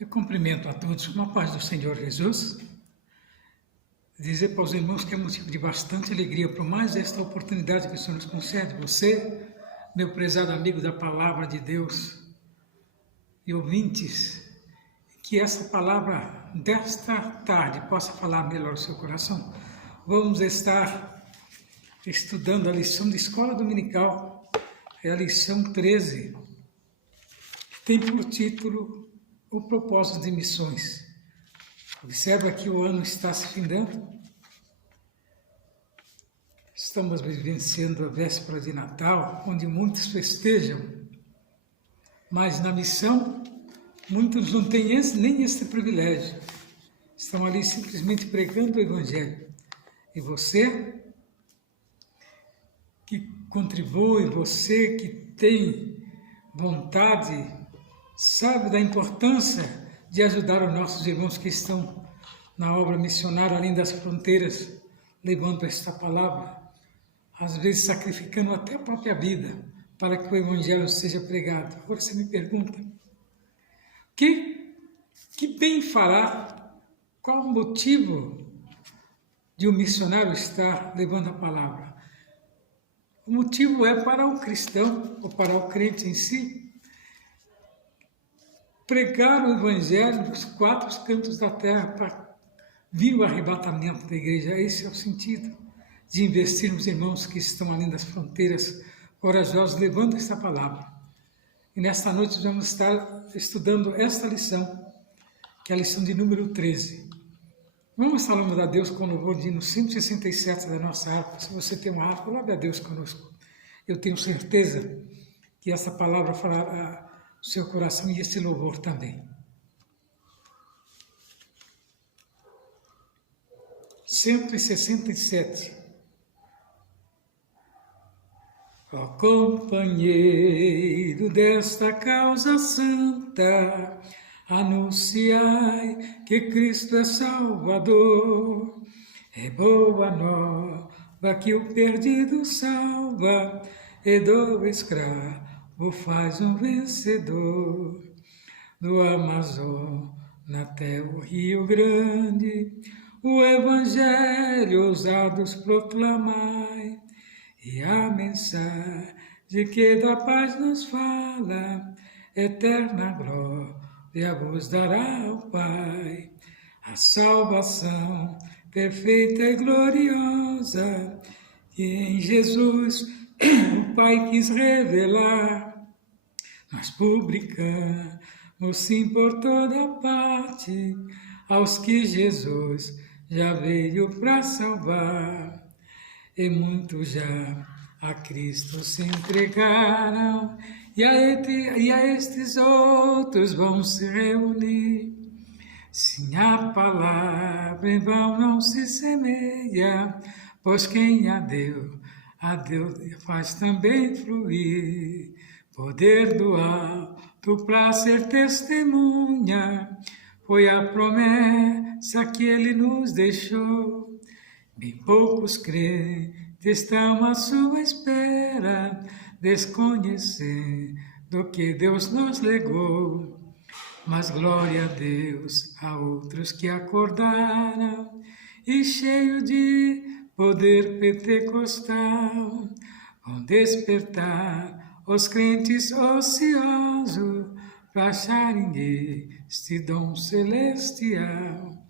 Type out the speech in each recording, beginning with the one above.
Eu cumprimento a todos com a paz do Senhor Jesus. Dizer para os irmãos que é motivo de bastante alegria por mais esta oportunidade que o Senhor nos concede. Você, meu prezado amigo da Palavra de Deus e ouvintes, que essa palavra desta tarde possa falar melhor o seu coração. Vamos estar estudando a lição de escola dominical, é a lição 13, que tem por título o propósito de missões. Observa que o ano está se findando. Estamos vivenciando a véspera de Natal, onde muitos festejam, mas na missão, muitos não têm nem esse privilégio. Estão ali simplesmente pregando o Evangelho. E você, que contribui, você que tem vontade, sabe da importância de ajudar os nossos irmãos que estão na obra missionária além das fronteiras, levando esta palavra, às vezes sacrificando até a própria vida para que o Evangelho seja pregado. Agora você me pergunta, que bem fará? Qual o motivo de um missionário estar levando a palavra? O motivo é para o cristão, ou para o crente em si, pregar o Evangelho nos quatro cantos da terra para vir o arrebatamento da igreja. Esse é o sentido de investirmos irmãos que estão além das fronteiras, corajosos, levando esta palavra. E nesta noite vamos estar estudando esta lição, que é a lição de número 13. Vamos estar louvando a Deus com o louvor de hino 167 da nossa harpa. Se você tem uma harpa, louve a Deus conosco. Eu tenho certeza que essa palavra falará o seu coração e esse louvor também. 167. Ó companheiro desta causa santa, anunciai que Cristo é Salvador. É boa nova que o perdido salva, e do escravo faz um vencedor. Do Amazonas até o Rio Grande, o Evangelho ousados proclamai, e a mensagem que da paz nos fala, eterna glória vos dará o Pai. A salvação perfeita e gloriosa, que em Jesus o Pai quis revelar, nós publicamos sim por toda parte, aos que Jesus já veio para salvar. E muitos já a Cristo se entregaram, e a estes outros vão se reunir. Sim, a palavra em vão não se semeia, pois quem a Deus faz também fluir. Poder do alto para ser testemunha, foi a promessa que ele nos deixou. Bem poucos crentes estão à sua espera, desconhecendo que Deus nos legou. Mas glória a Deus a outros que acordaram, e cheio de poder pentecostal, vão despertar os crentes ociosos para acharem este dom celestial.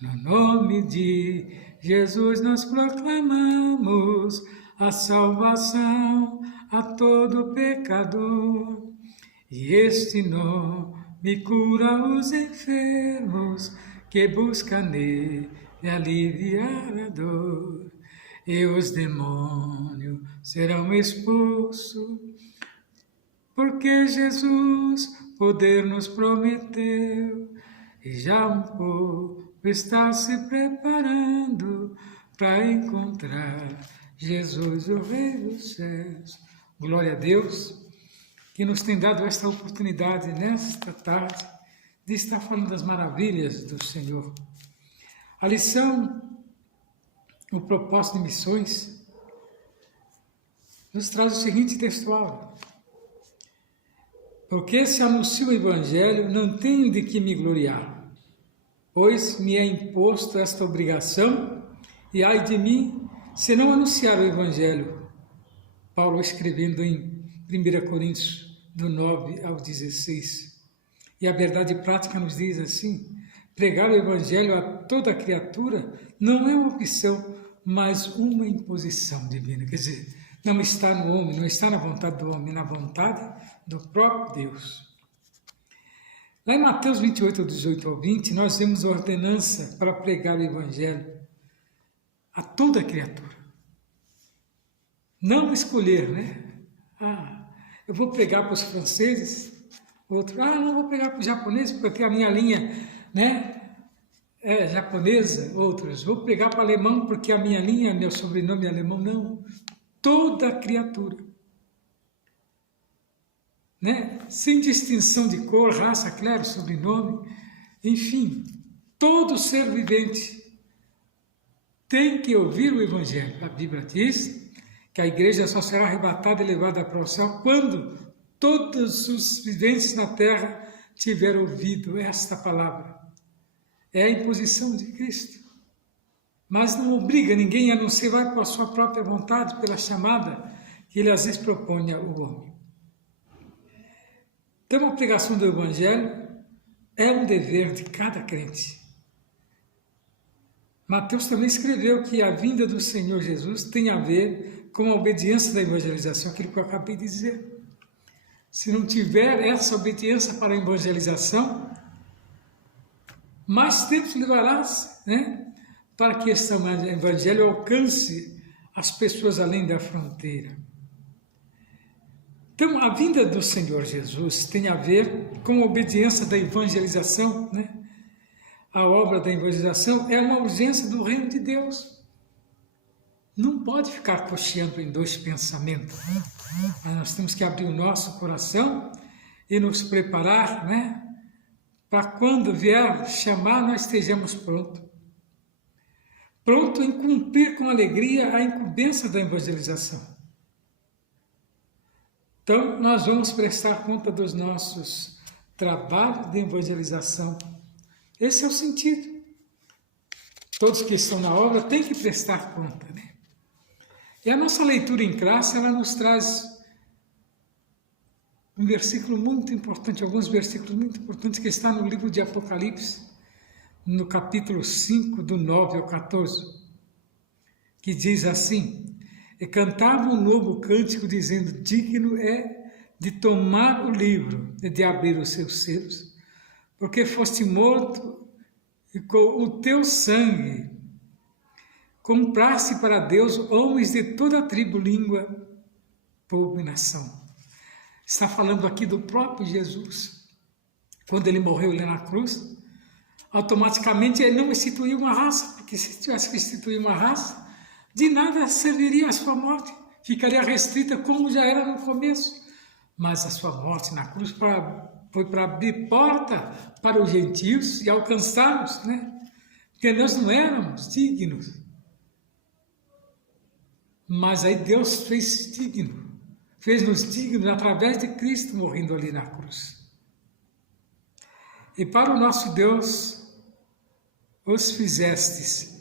No nome de Jesus nós proclamamos a salvação a todo pecador, e este nome cura os enfermos que buscam nele aliviar a dor, e os demônios serão expulsos, porque Jesus poder nos prometeu, e já um povo está se preparando para encontrar Jesus, o Rei dos céus. Glória a Deus, que nos tem dado esta oportunidade nesta tarde de estar falando das maravilhas do Senhor. A lição, o propósito de missões, nos traz o seguinte textual: Porque se anuncio o Evangelho, não tenho de que me gloriar, pois me é imposto esta obrigação, e ai de mim, se não anunciar o Evangelho. Paulo escrevendo em 1 Coríntios, do 9 ao 16. E a verdade prática nos diz assim: pregar o Evangelho a toda criatura não é uma opção, mas uma imposição divina. Quer dizer, não está no homem, não está na vontade do homem, na vontade do próprio Deus. Lá em Mateus 28, 18 ao 20, nós vemos a ordenança para pregar o Evangelho a toda criatura. Não escolher, né? Eu vou pregar para os franceses, outro, não vou pregar para os japoneses, porque a minha linha, né, é japonesa, outros, vou pregar para o alemão, porque a minha linha, meu sobrenome é alemão, não. Toda criatura, né? Sem distinção de cor, raça, clero, sobrenome, enfim, todo ser vivente tem que ouvir o Evangelho. A Bíblia diz que a igreja só será arrebatada e levada para o céu quando todos os viventes na terra tiverem ouvido esta palavra. É a imposição de Cristo. Mas não obriga ninguém a não ser, vai por sua própria vontade, pela chamada que ele às vezes propõe ao homem. Então, a pregação do Evangelho é um dever de cada crente. Mateus também escreveu que a vinda do Senhor Jesus tem a ver com a obediência da evangelização, aquilo que eu acabei de dizer. Se não tiver essa obediência para a evangelização, mais tempo levará, né, para que este evangelho alcance as pessoas além da fronteira. Então, a vinda do Senhor Jesus tem a ver com a obediência da evangelização, né? A obra da evangelização é uma urgência do reino de Deus. Não pode ficar cocheando em dois pensamentos. Mas nós temos que abrir o nosso coração e nos preparar, né, para quando vier chamar, nós estejamos prontos. Pronto em cumprir com alegria a incumbência da evangelização. Então, nós vamos prestar conta dos nossos trabalhos de evangelização. Esse é o sentido. Todos que estão na obra têm que prestar conta, né? E a nossa leitura em classe, ela nos traz um versículo muito importante, alguns versículos muito importantes que está no livro de Apocalipse, no capítulo 5, do 9 ao 14, que diz assim: e cantava um novo cântico dizendo, digno é de tomar o livro e de abrir os seus selos, porque foste morto e com o teu sangue compraste para Deus homens de toda a tribo, língua, povo e nação. Está falando aqui do próprio Jesus. Quando ele morreu ali na cruz, automaticamente ele não instituiu uma raça, porque se tivesse que instituir uma raça, de nada serviria a sua morte, ficaria restrita como já era no começo. Mas a sua morte na cruz foi para abrir porta para os gentios e alcançá-los, né? Porque nós não éramos dignos. Mas aí Deus fez digno, fez-nos dignos através de Cristo morrendo ali na cruz. E para o nosso Deus os fizestes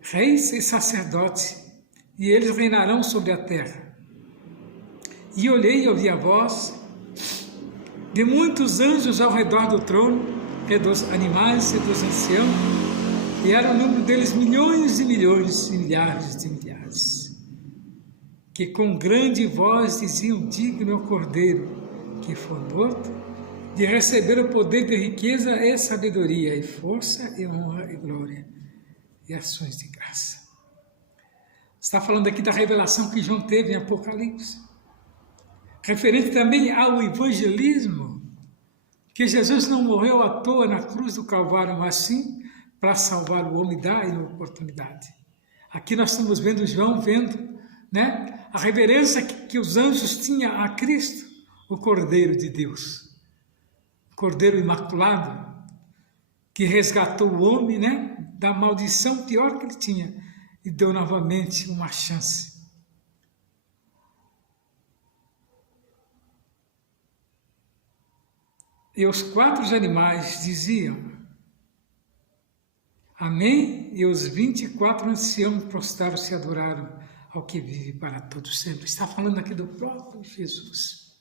reis e sacerdotes, e eles reinarão sobre a terra. E olhei e ouvi a voz de muitos anjos ao redor do trono, e dos animais e dos anciãos, e era o número deles milhões e milhões e milhares de milhares, que com grande voz diziam, digno é o Cordeiro que foi morto, de receber o poder de riqueza e sabedoria, e força e honra e glória, e ações de graça. Está falando aqui da revelação que João teve em Apocalipse, referente também ao evangelismo, que Jesus não morreu à toa na cruz do Calvário, mas sim para salvar o homem, dar a oportunidade. Aqui nós estamos vendo João vendo, né, a reverência que os anjos tinham a Cristo, o Cordeiro de Deus, o Cordeiro Imaculado, que resgatou o homem, né, da maldição pior que ele tinha e deu novamente uma chance. E os 4 animais diziam amém, e os 24 anciãos prostraram-se e adoraram ao que vive para todos sempre. Está falando aqui do próprio Jesus.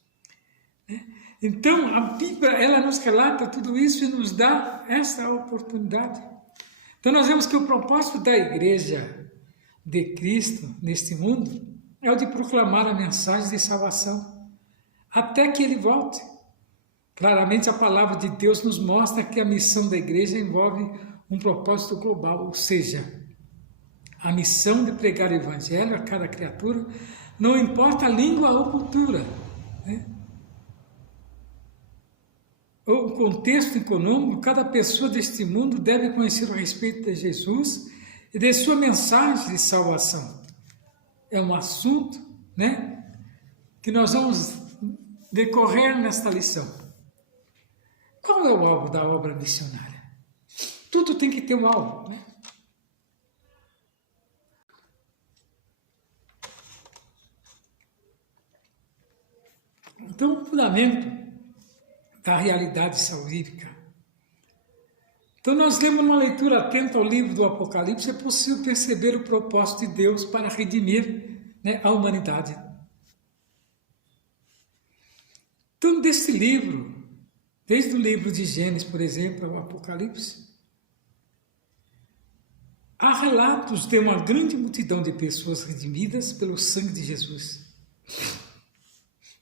Então, a Bíblia, ela nos relata tudo isso e nos dá essa oportunidade. Então, nós vemos que o propósito da igreja de Cristo neste mundo é o de proclamar a mensagem de salvação até que Ele volte. Claramente, a palavra de Deus nos mostra que a missão da igreja envolve um propósito global, ou seja, a missão de pregar o evangelho a cada criatura, não importa a língua ou cultura, né? Ou o contexto econômico, cada pessoa deste mundo deve conhecer a respeito de Jesus e de sua mensagem de salvação. É um assunto, né, que nós vamos decorrer nesta lição. Qual é o alvo da obra missionária? Tudo tem que ter um alvo, né? Então, o fundamento da realidade salvífica. Então, nós lemos uma leitura atenta ao livro do Apocalipse, é possível perceber o propósito de Deus para redimir, né, a humanidade. Então, deste livro, desde o livro de Gênesis, por exemplo, ao Apocalipse, há relatos de uma grande multidão de pessoas redimidas pelo sangue de Jesus.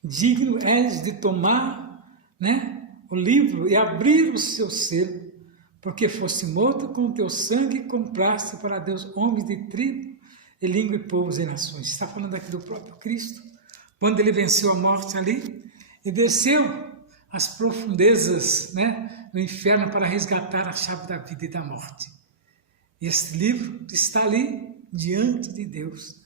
Digno és de tomar, né, o livro e abrir o seu selo, porque foste morto com o teu sangue, compraste para Deus homens de tribo, e língua, e povos e nações. Está falando aqui do próprio Cristo, quando ele venceu a morte ali e desceu às profundezas, né, do inferno para resgatar a chave da vida e da morte. E este livro está ali diante de Deus.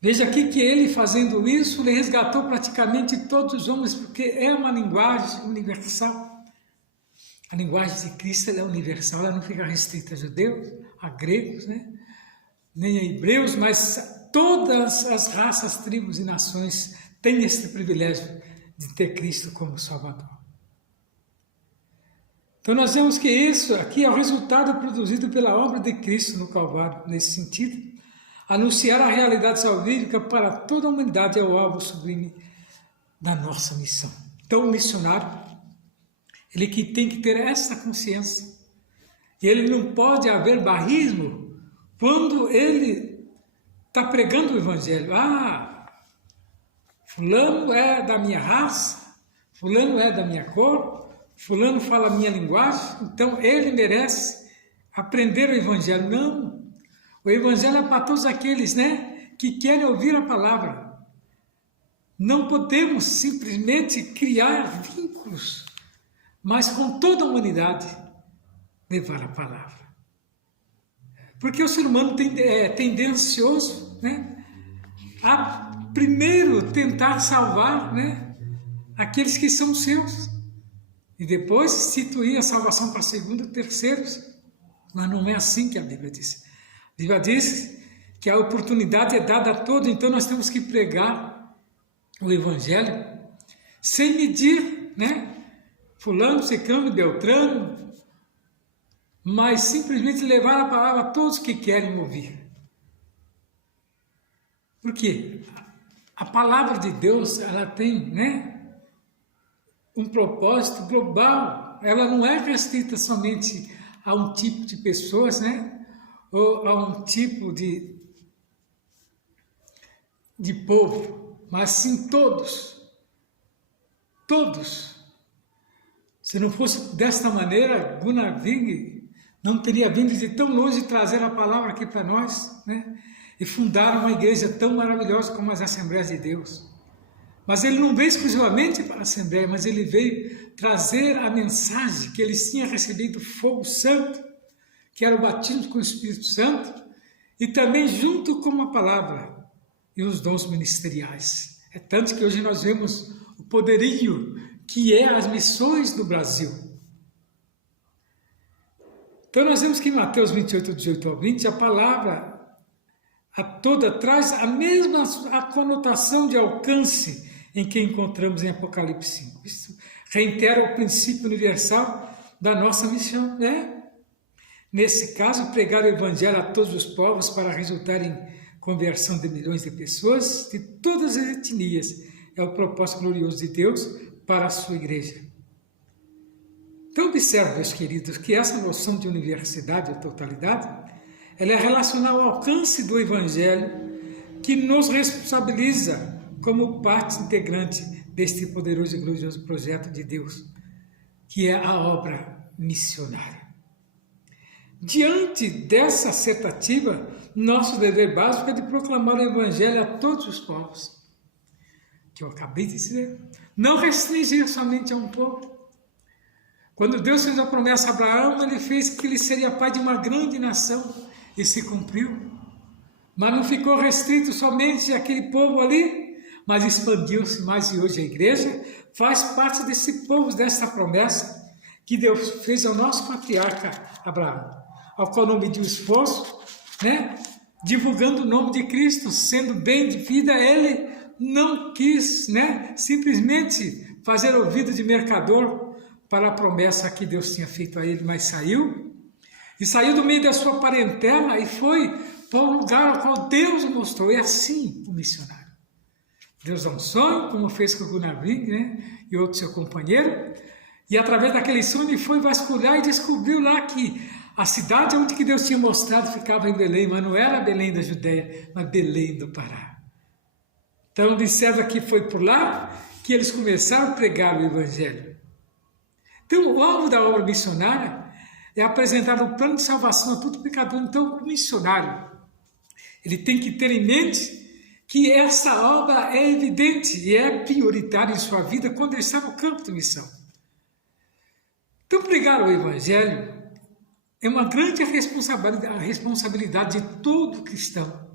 Veja aqui que ele, fazendo isso, ele resgatou praticamente todos os homens, porque é uma linguagem universal. A linguagem de Cristo ela é universal, ela não fica restrita a judeus, a gregos, né, nem a hebreus, mas todas as raças, tribos e nações têm esse privilégio de ter Cristo como Salvador. Então nós vemos que isso aqui é o resultado produzido pela obra de Cristo no Calvário, nesse sentido. Anunciar a realidade salvífica para toda a humanidade é o alvo sublime da nossa missão. Então o missionário, ele que tem que ter essa consciência. E ele não pode haver barrismo quando ele está pregando o evangelho. Fulano é da minha raça, fulano é da minha cor, fulano fala a minha linguagem, então ele merece aprender o evangelho. Não. O evangelho é para todos aqueles, né, que querem ouvir a palavra. Não podemos simplesmente criar vínculos, mas com toda a humanidade levar a palavra. Porque o ser humano é tendencioso, né, a primeiro tentar salvar, né, aqueles que são seus e depois instituir a salvação para segundo e terceiros. Mas não é assim que a Bíblia diz. A Bíblia diz que a oportunidade é dada a todos, então nós temos que pregar o Evangelho sem medir, né, fulano, ciclano, beltrano, mas simplesmente levar a palavra a todos que querem ouvir. Por quê? A palavra de Deus, ela tem, né, um propósito global, ela não é restrita somente a um tipo de pessoas, né, ou a um tipo de povo, mas sim todos. Todos. Se não fosse desta maneira, Gunnar Wing não teria vindo de tão longe trazer a palavra aqui para nós, né? E fundar uma igreja tão maravilhosa como as Assembleias de Deus. Mas ele não veio exclusivamente para a Assembleia, mas ele veio trazer a mensagem que eles tinham recebido fogo santo, que era o batismo com o Espírito Santo, e também junto com a palavra e os dons ministeriais. É tanto que hoje nós vemos o poderio que é as missões do Brasil. Então nós vemos que em Mateus 28, 18 ao 20, a palavra a toda traz a mesma a conotação de alcance em que encontramos em Apocalipse 5. reitera o princípio universal da nossa missão, né? Nesse caso, pregar o evangelho a todos os povos para resultar em conversão de milhões de pessoas de todas as etnias é o propósito glorioso de Deus para a sua igreja. Então, observe, meus queridos, que essa noção de universidade ou totalidade, ela é relacionada ao alcance do evangelho que nos responsabiliza como parte integrante deste poderoso e glorioso projeto de Deus, que é a obra missionária. Diante dessa assertiva, nosso dever básico é de proclamar o evangelho a todos os povos, que eu acabei de dizer, não restringir somente a um povo. Quando Deus fez a promessa a Abraão, ele fez que ele seria pai de uma grande nação, e se cumpriu. Mas não ficou restrito somente àquele povo ali, mas expandiu-se mais, e hoje a igreja faz parte desse povo, dessa promessa que Deus fez ao nosso patriarca Abraão, ao qual nome de esforço, né? Divulgando o nome de Cristo, sendo bem de vida, ele não quis, né? Simplesmente fazer ouvido de mercador para a promessa que Deus tinha feito a ele, mas saiu do meio da sua parentela e foi para o lugar ao qual Deus o mostrou. É assim o missionário. Deus dá um sonho, como fez com o Gunnar Wing, né? E outro seu companheiro, e através daquele sonho ele foi vasculhar e descobriu lá que a cidade onde que Deus tinha mostrado ficava em Belém, mas não era Belém da Judéia, mas Belém do Pará. Então observa que foi por lá que eles começaram a pregar o evangelho. Então o alvo da obra missionária é apresentar um plano de salvação a todo pecador. Então o missionário, ele tem que ter em mente que essa obra é evidente e é prioritária em sua vida quando ele está no campo de missão. Então pregar o evangelho é uma grande responsabilidade de todo cristão.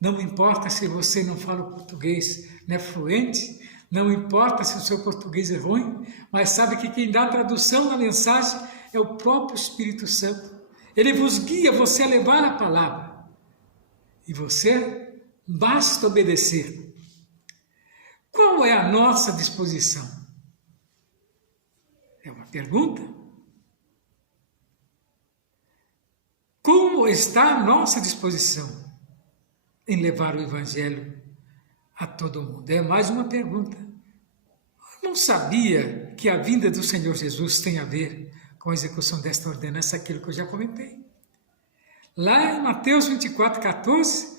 Não importa se você não fala português, não é fluente, não importa se o seu português é ruim, mas sabe que quem dá a tradução da mensagem é o próprio Espírito Santo. Ele vos guia você a levar a palavra. E você basta obedecer. Qual é a nossa disposição? É uma pergunta. Como está a nossa disposição em levar o evangelho a todo mundo? É mais uma pergunta. Eu não sabia que a vinda do Senhor Jesus tem a ver com a execução desta ordenança, aquilo que eu já comentei. Lá em Mateus 24:14,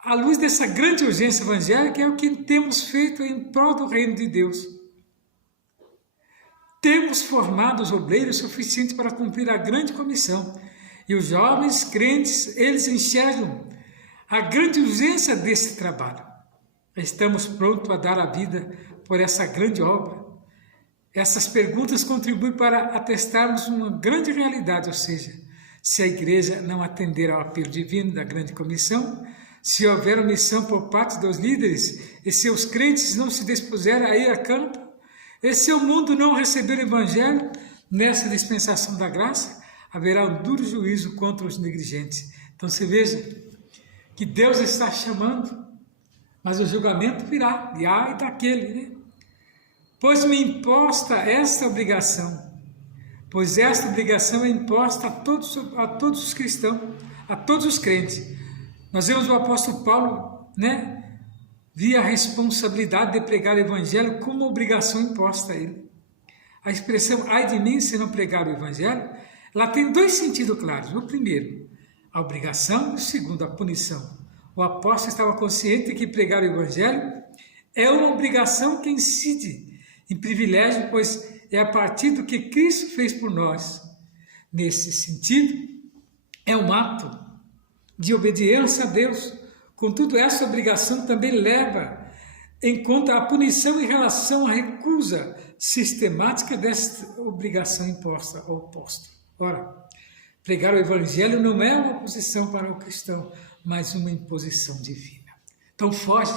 à luz dessa grande urgência evangélica, é o que temos feito em prol do reino de Deus. Temos formado os obreiros suficientes para cumprir a grande comissão. E os jovens crentes, eles enxergam a grande urgência desse trabalho. Estamos prontos a dar a vida por essa grande obra. Essas perguntas contribuem para atestarmos uma grande realidade, ou seja, se a igreja não atender ao apelo divino da grande comissão, se houver omissão por parte dos líderes e se os crentes não se dispuserem a ir a campo, e se o mundo não receber o evangelho nessa dispensação da graça, haverá um duro juízo contra os negligentes. Então você veja que Deus está chamando, mas o julgamento virá, e ai daquele, né? Pois me imposta esta obrigação, pois esta obrigação é imposta a todos os cristãos, a todos os crentes. Nós vemos o apóstolo Paulo, né? Via a responsabilidade de pregar o evangelho como obrigação imposta a ele. A expressão ai de mim se não pregar o evangelho, ela tem dois sentidos claros. O primeiro, a obrigação, o segundo, a punição. O apóstolo estava consciente que pregar o evangelho é uma obrigação que incide em privilégio, pois é a partir do que Cristo fez por nós. Nesse sentido, é um ato de obediência a Deus. Contudo, essa obrigação também leva em conta a punição em relação à recusa sistemática desta obrigação imposta ao apóstolo. Ora, pregar o evangelho não é uma oposição para o cristão, mas uma imposição divina. Então foge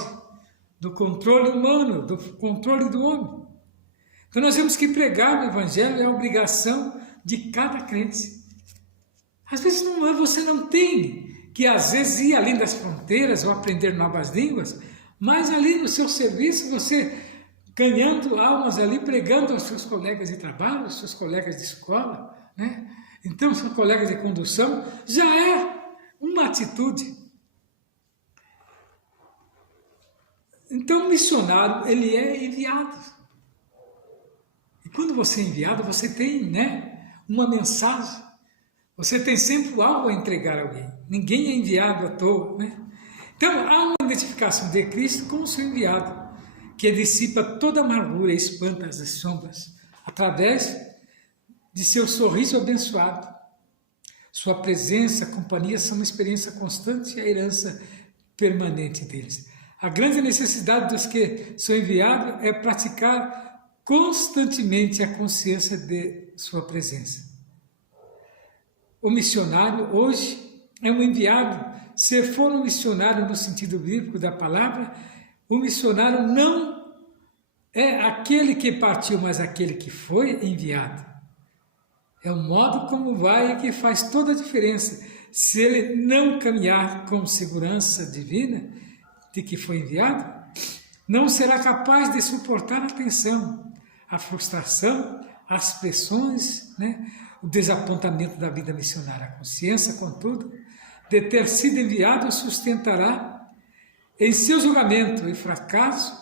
do controle humano, do controle do homem. Então nós temos que pregar o evangelho, é a obrigação de cada crente. Às vezes você não tem que às vezes ir além das fronteiras ou aprender novas línguas, mas ali no seu serviço você ganhando almas ali, pregando aos seus colegas de trabalho, aos seus colegas de escola, né? Então, seus colegas de condução, já é uma atitude. Então, o missionário, ele é enviado. E quando você é enviado, você tem, né, uma mensagem. Você tem sempre algo a entregar a alguém. Ninguém é enviado à toa, né? Então, há uma identificação de Cristo com o seu enviado, que dissipa toda a amargura e espanta as sombras, através de seu sorriso abençoado. Sua presença, companhia são uma experiência constante e a herança permanente deles. A grande necessidade dos que são enviados é praticar constantemente a consciência de sua presença. O missionário hoje é um enviado. Se for um missionário no sentido bíblico da palavra, o missionário não é aquele que partiu, mas aquele que foi enviado. É o modo como vai que faz toda a diferença. Se ele não caminhar com segurança divina de que foi enviado, não será capaz de suportar a tensão, a frustração, as pressões, né? O desapontamento da vida missionária. A consciência, contudo, de ter sido enviado sustentará em seu julgamento e fracasso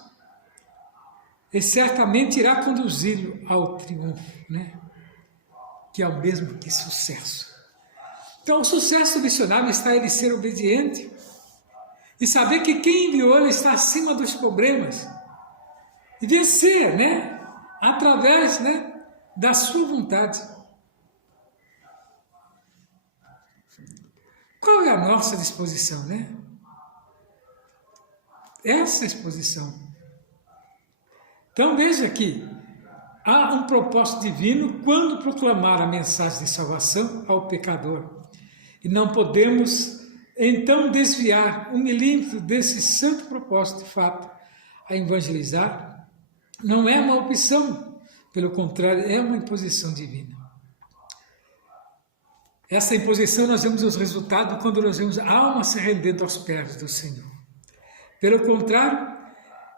e certamente irá conduzi-lo ao triunfo, né? Que é o mesmo que sucesso. Então, o sucesso do missionário está em ele ser obediente e saber que quem enviou ele está acima dos problemas e vencer, né? Através, né, da sua vontade. Qual é a nossa disposição, né? Essa exposição. Então veja que há um propósito divino quando proclamar a mensagem de salvação ao pecador. E não podemos então desviar 1 milímetro desse santo propósito. De fato, a evangelizar não é uma opção, pelo contrário, é uma imposição divina. Essa imposição nós vemos os resultados quando nós vemos a alma se rendendo aos pés do Senhor. Pelo contrário,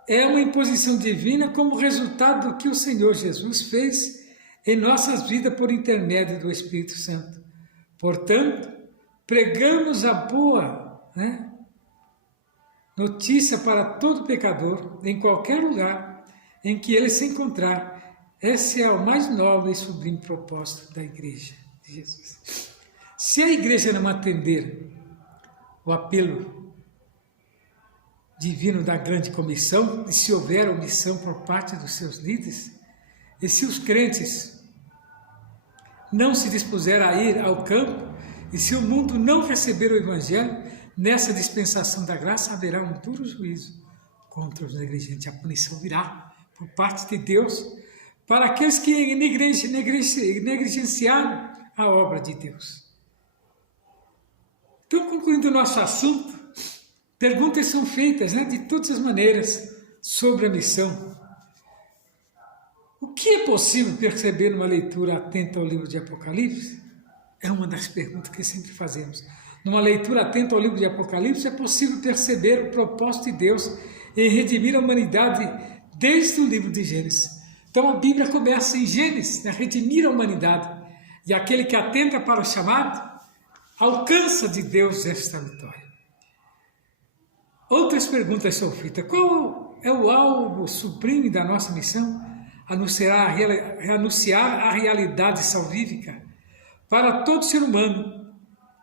é uma imposição divina como resultado do que o Senhor Jesus fez em nossas vidas por intermédio do Espírito Santo. Portanto, pregamos a boa, né, notícia para todo pecador, em qualquer lugar em que ele se encontrar. Esse é o mais nobre e sublime propósito da Igreja de Jesus. Se a Igreja não atender o apelo divino da grande comissão, e se houver omissão por parte dos seus líderes, e se os crentes não se dispuserem a ir ao campo, e se o mundo não receber o Evangelho, nessa dispensação da graça haverá um duro juízo contra os negligentes. A punição virá por parte de Deus para aqueles que negligenciaram a obra de Deus. Então, concluindo o nosso assunto, perguntas são feitas, né, de todas as maneiras sobre a missão. O que é possível perceber numa leitura atenta ao livro de Apocalipse? É uma das perguntas que sempre fazemos. Numa leitura atenta ao livro de Apocalipse, é possível perceber o propósito de Deus em redimir a humanidade desde o livro de Gênesis. Então a Bíblia começa em Gênesis, né, redimir a humanidade. E aquele que atenta para o chamado, alcança de Deus esta vitória. Outras perguntas são feitas. Qual é o alvo supremo da nossa missão? Anunciar a realidade salvífica para todo ser humano.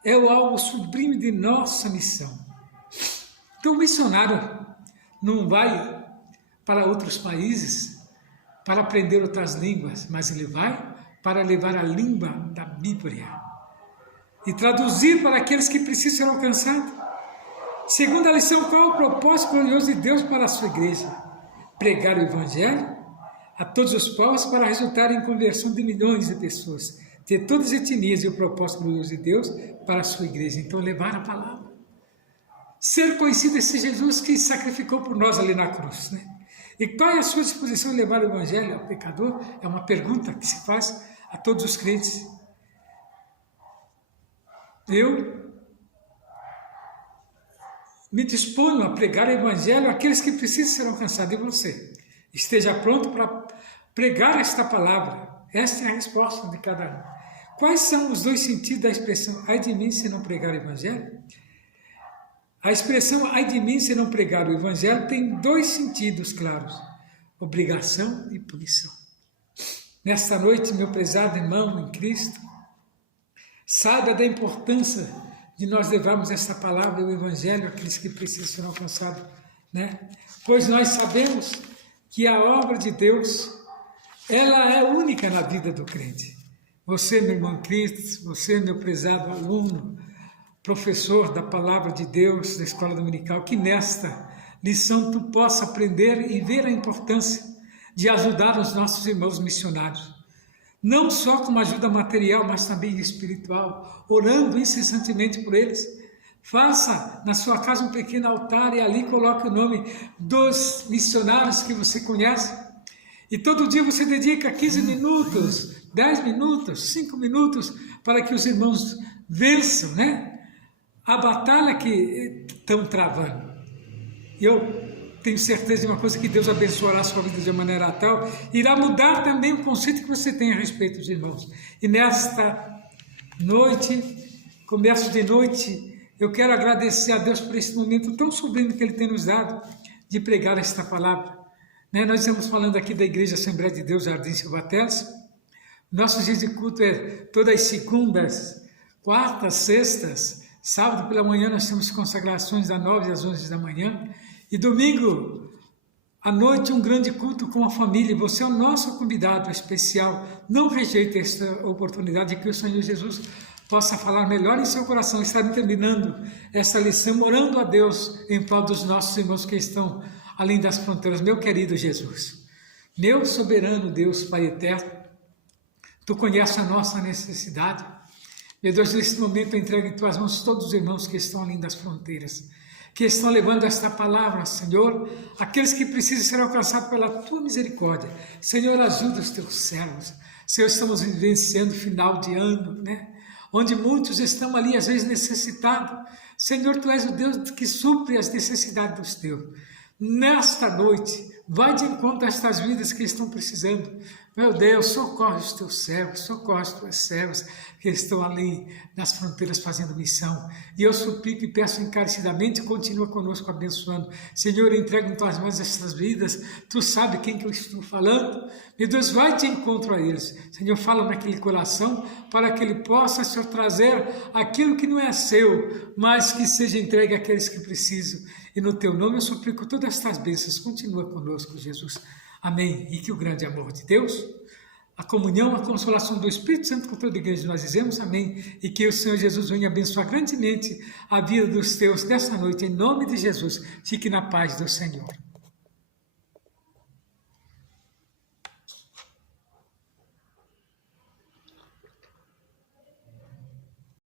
É o alvo sublime de nossa missão. Então o missionário não vai para outros países para aprender outras línguas, mas ele vai para levar a língua da Bíblia e traduzir para aqueles que precisam ser alcançados. Segunda lição, qual é o propósito glorioso de Deus para a sua igreja? Pregar o Evangelho a todos os povos para resultar em conversão de milhões de pessoas, de todas as etnias, e o propósito glorioso de Deus para a sua igreja. Então, levar a palavra. Ser conhecido esse Jesus que sacrificou por nós ali na cruz, né? E qual é a sua disposição em levar o Evangelho ao pecador? É uma pergunta que se faz a todos os crentes. Eu me disponho a pregar o Evangelho àqueles que precisam ser alcançados. E você? esteja pronto para pregar esta palavra. Esta é a resposta de cada um. Quais são os dois sentidos da expressão ai de mim se não pregar o evangelho? A expressão ai de mim se não pregar o evangelho tem dois sentidos claros: obrigação e punição. Nesta noite, meu prezado irmão em Cristo, saiba da importância de nós levarmos esta palavra, o evangelho, àqueles que precisam ser alcançados, né? Pois nós sabemos que a obra de Deus, ela é única na vida do crente. Você, meu irmão em Cristo, você, meu prezado aluno, professor da palavra de Deus da Escola Dominical, que nesta lição tu possa aprender e ver a importância de ajudar os nossos irmãos missionários. Não só como ajuda material, mas também espiritual, orando incessantemente por eles. Faça na sua casa um pequeno altar e ali coloque o nome dos missionários que você conhece. E todo dia você dedica 15 minutos, 10 minutos, 5 minutos para que os irmãos vençam, né? A batalha que estão travando. Eu tenho certeza de uma coisa, que Deus abençoará a sua vida de uma maneira tal, irá mudar também o conceito que você tem a respeito dos irmãos. E nesta noite, começo de noite, eu quero agradecer a Deus por esse momento tão sublime que Ele tem nos dado de pregar esta palavra. Nós estamos falando aqui da Igreja Assembleia de Deus, Jardim Silvateles. Nossos dias de culto é todas as segundas, quartas, sextas, sábado pela manhã nós temos consagrações das 9 às 11 da manhã. E domingo à noite um grande culto com a família. Você é o nosso convidado especial. Não rejeite esta oportunidade, que o Senhor Jesus possa falar melhor em seu coração. Estaremos terminando esta lição orando a Deus em prol dos nossos irmãos que estão além das fronteiras. Meu querido Jesus, meu soberano Deus, Pai eterno, Tu conheces a nossa necessidade. Meu Deus, neste momento eu entrego em Tuas mãos todos os irmãos que estão além das fronteiras, que estão levando esta palavra, Senhor, aqueles que precisam ser alcançados pela Tua misericórdia. Senhor, ajuda os Teus servos. Senhor, estamos vivenciando final de ano, né? Onde muitos estão ali, às vezes, necessitados. Senhor, Tu és o Deus que supre as necessidades dos Teus. Nesta noite, vai de encontro a estas vidas que estão precisando. Meu Deus, socorre os Teus servos, socorre as Tuas servas que estão além das fronteiras fazendo missão. E eu suplico e peço encarecidamente, continua conosco abençoando. Senhor, eu entrego em Tuas mãos estas vidas. Tu sabe quem que eu estou falando. Meu Deus, vai de encontro a eles. Senhor, fala naquele coração para que ele possa, Senhor, trazer aquilo que não é seu, mas que seja entregue àqueles que precisam. E no Teu nome eu suplico todas estas bênçãos. Continua conosco, Jesus. Amém. E que o grande amor de Deus, a comunhão, a consolação do Espírito Santo com toda a igreja, nós dizemos amém. E que o Senhor Jesus venha abençoar grandemente a vida dos teus dessa noite. Em nome de Jesus, fique na paz do Senhor.